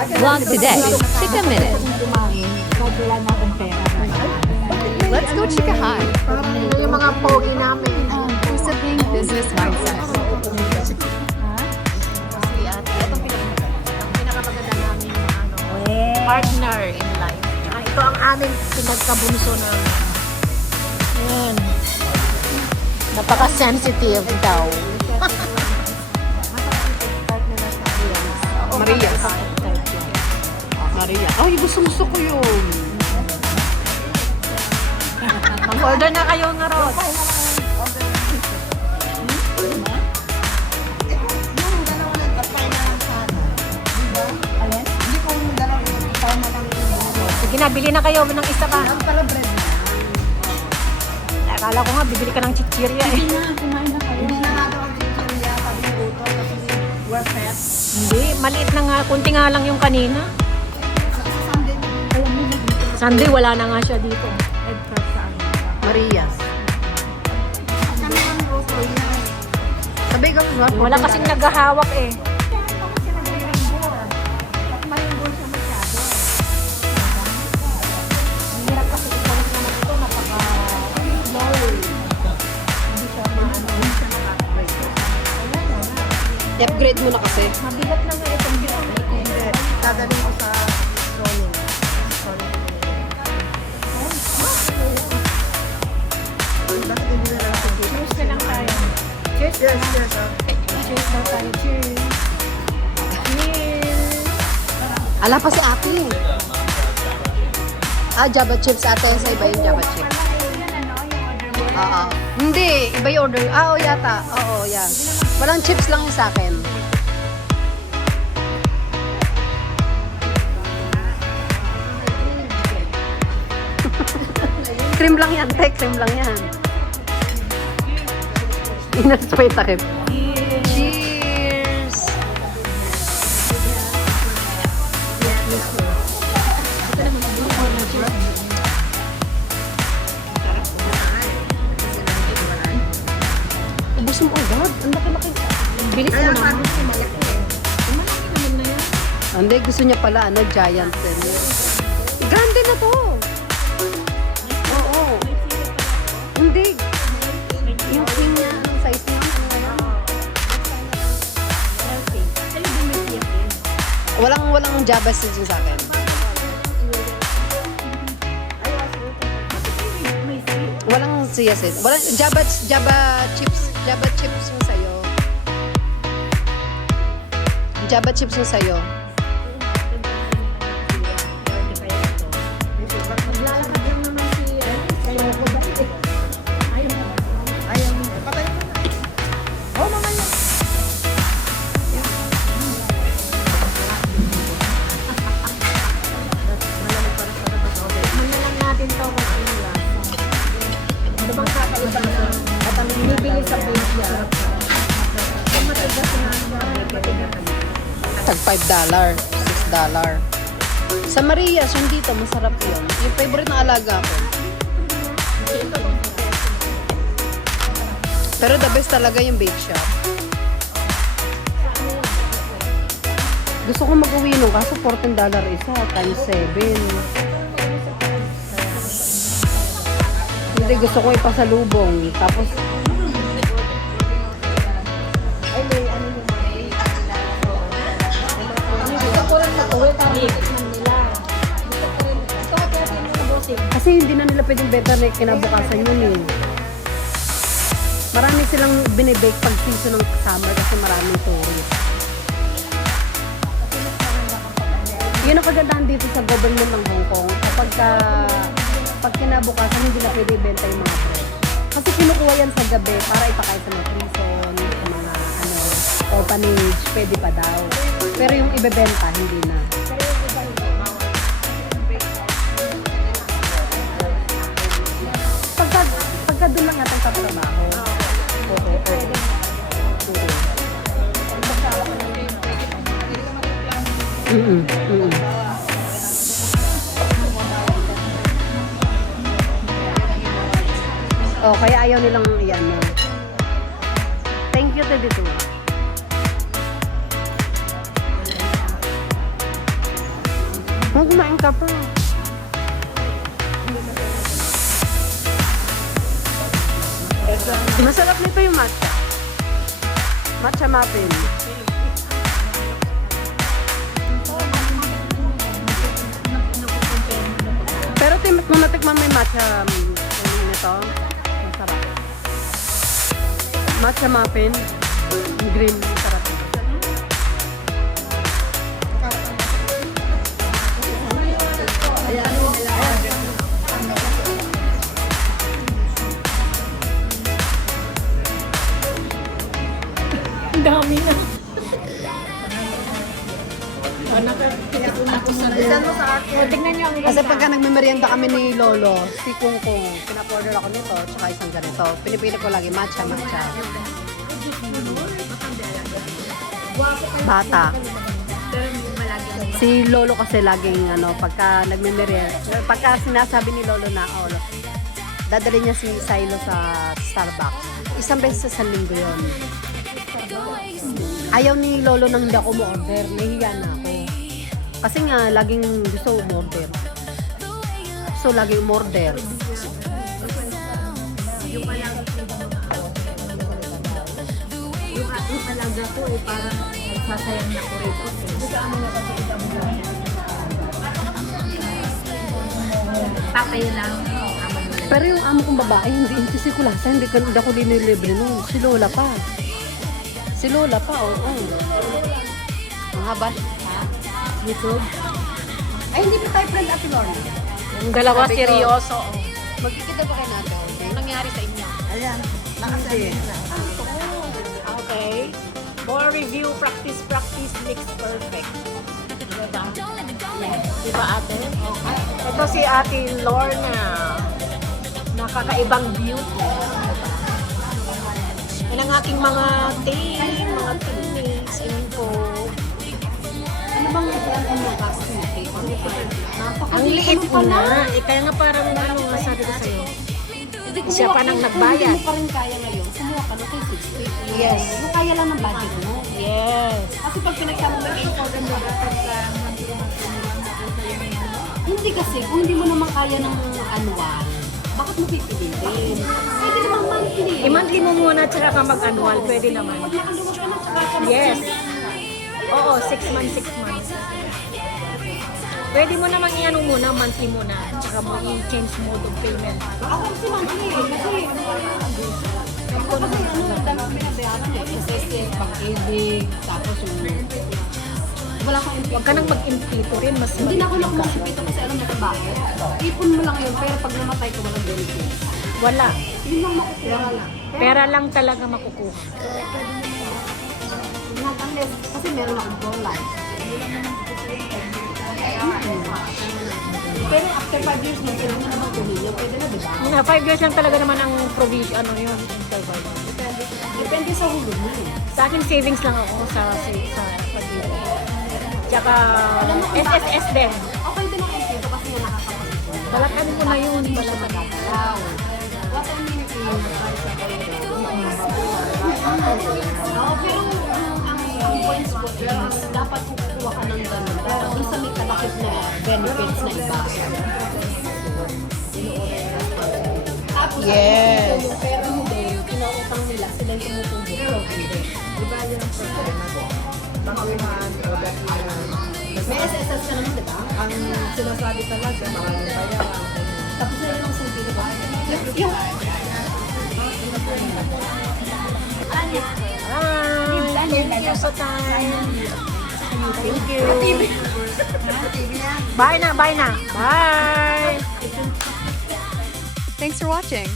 Vlog today, Chika Minute. Let's go Chika High. Yung mga pogi namin. Boosting business mindset. Pinakamaganda namin partner in life. Ito ang aming pinagkabunso na. Ayan. Napaka-sensitive daw. Maria. Maria. Ay, gusto ko yun. Mag-order na kayo nga Rod. Sige na, bili na kayo ng isa pa. Akala ko nga, bibili ka ng chichirya eh. Hindi, maliit na nga. Kunti nga lang yung kanina. Sunday, wala na nga siya dito. Maria. Sabi ka ba? Wala kasing naghahawak eh. I-upgrade mo na kasi. Mabigat na nga itong bilang. Dadalhin ko sa Sony. Cheers ka lang tayo. Cheers. Yes. Cheers daw tayo. Cheers. Cheers. Ala pa si ate. Java chips ate. Sa iba yung Java chips. Oo. Hindi. Iba yung order. Oo, yata. Oo, yan. Walang chips lang yung sa akin. Cream lang yan, te. Cream lang yan. Inas pa yung takip. Cheers! Ubus mo agad. Ang laki-laki. Bilis mo naman. Hindi, gusto niya pala, giant din. Grande na to. Oo. Hindi. Yung king niya, anong size niya? Walang Java seeds yung sa akin. Walang siya seeds. Walang Java chips. Java chips yung sa'yo. Java chips yung sa'yo. Manalang natin to kung ano lang. Ano bang kakaiba na? At ang binibili sa base niya. Kung matigas na Tag $5, $6. Sa Maria's, yung dito, masarap yun. Yung favorite ng alaga ko. Pero the best talaga yung bake shop. Gusto ko mag-uwi nung kaso $14 isa, times 7. Hindi, gusto ko ipasalubong. Tapos, kasi hindi na nila pwedeng beta na kinabukasan yun eh. Marami silang binibake pag season ng summer kasi maraming tourist. Yun ang kagandahan dito sa government ng Hong Kong. Pag kinabukasan, hindi na pwede ibenta yung mga bread. Kasi kinukuha yan sa gabi para ipakain sa mga prison, sa mga orphanage, pwede pa daw. Pero yung ibebenta, hindi na. Pagka doon lang yata sa trabaho. Oh, kaya ayaw nilang iyan. Thank you, Teddy. Kumain ka pa. Masarap nito yung matcha. Matcha muffin. Pero kung natikman mo yung matcha nito, masarap. Matcha muffin. Green. Masarap. Ang dami na. Tingnan niyo ang Kasi pagka nagme-merienda kami ni Lolo, si Kungkung, pinap-order ako nito, tsaka isang ganito. Pinipili ko lagi matcha. Bata. Si Lolo kasi laging pagka nagme-merienda, pagka sinasabi ni Lolo na, dadali niya si Silo sa Starbucks. Isang beses sa linggo yun. Ayaw ni Lolo nang hindi ako mo-order. Nahiya na ako. Kasi nga, laging gusto umorder. So, lagi umorder. yung alaga ko parang nagsasayang na ko rito. Tatay lang. Pero yung amo kong babae, hindi si Kulasa, hindi ako dinilibre nun. Si Lola pa. Oo. Ang haba. YouTube. Ay, hindi pa tayo friend, Ate Lorna. Yung dalawa Sabi ko, seryoso. Magkikita ba kayo natin? Okay? Anong nangyari sa inyo? Ayan. Nakasali na. Okay. More review, practice makes perfect. Diba? Diba ate? Ito si Ate Lorna. Nakakaibang beauty. Yan ang aking mga teammates, info. Ano bang yung kasi? Ang liit na. Kaya nga parang nga sabi ko sa'yo. Siya pa nang nagbayad. Hindi mo pa rin kaya ngayon. Kumuha ka na kay 60. Yes. Yung kaya lang ng budget mo. Yes. Kasi pag pinagsama mo yung order mo, hindi kasi, kung hindi mo naman kaya ng annual, bakit mo pipilitin? Pwede naman monthly. I-monthly mo muna at saka ka mag-annual. Pwede naman. Pag nakaluwag ka na, tsaka ka Yes. Oo, 6 months, 6 months. Pwede mo naman i-ano muna, monthly muna. Tsaka mo i-change mode of payment. Ako kasi monthly eh, kasi ako kasi ang dami kong binabayaran eh. SSS, pag-ibig, tapos yung wala kang Huwag ka nang mag-impito rin. Mas hindi na ako nakumasipito kasi alam mo kung bakit. Ipon mo lang yun, pero pag namatay ko walang benefits. wala. Yun lang makukuha lang. Pera lang talaga makukuha. Not unless, kasi meron akong pro life. Pero after 5 years na, pwede mo naman kumilyo. Pwede na, di ba? 5 years lang talaga naman ang provision, yun, interval. Depende sa hulog mo eh. Sa akin, savings lang ako sa pag-ibig. Tsaka SSS din. Okay din ang ito kasi nga nakakapagod. Talatan ko na yun. Hindi siya magagalaw. What I mean is, pero ang points ko is, dapat kukuha ka ng ganun. Pero dun sa may kalakit na benefits na iba. Tapos, Yes. yung pera mo din, pinautang nila, sila yung tumutubok. Diba yun ang problema ko? May SSS ka naman, diba? Ang sinasabi talaga, maraming bayaran. Tapos na yun ang silbi, diba? Yung Thank you sa time. Thank you. Bye na. Bye. Thanks for watching.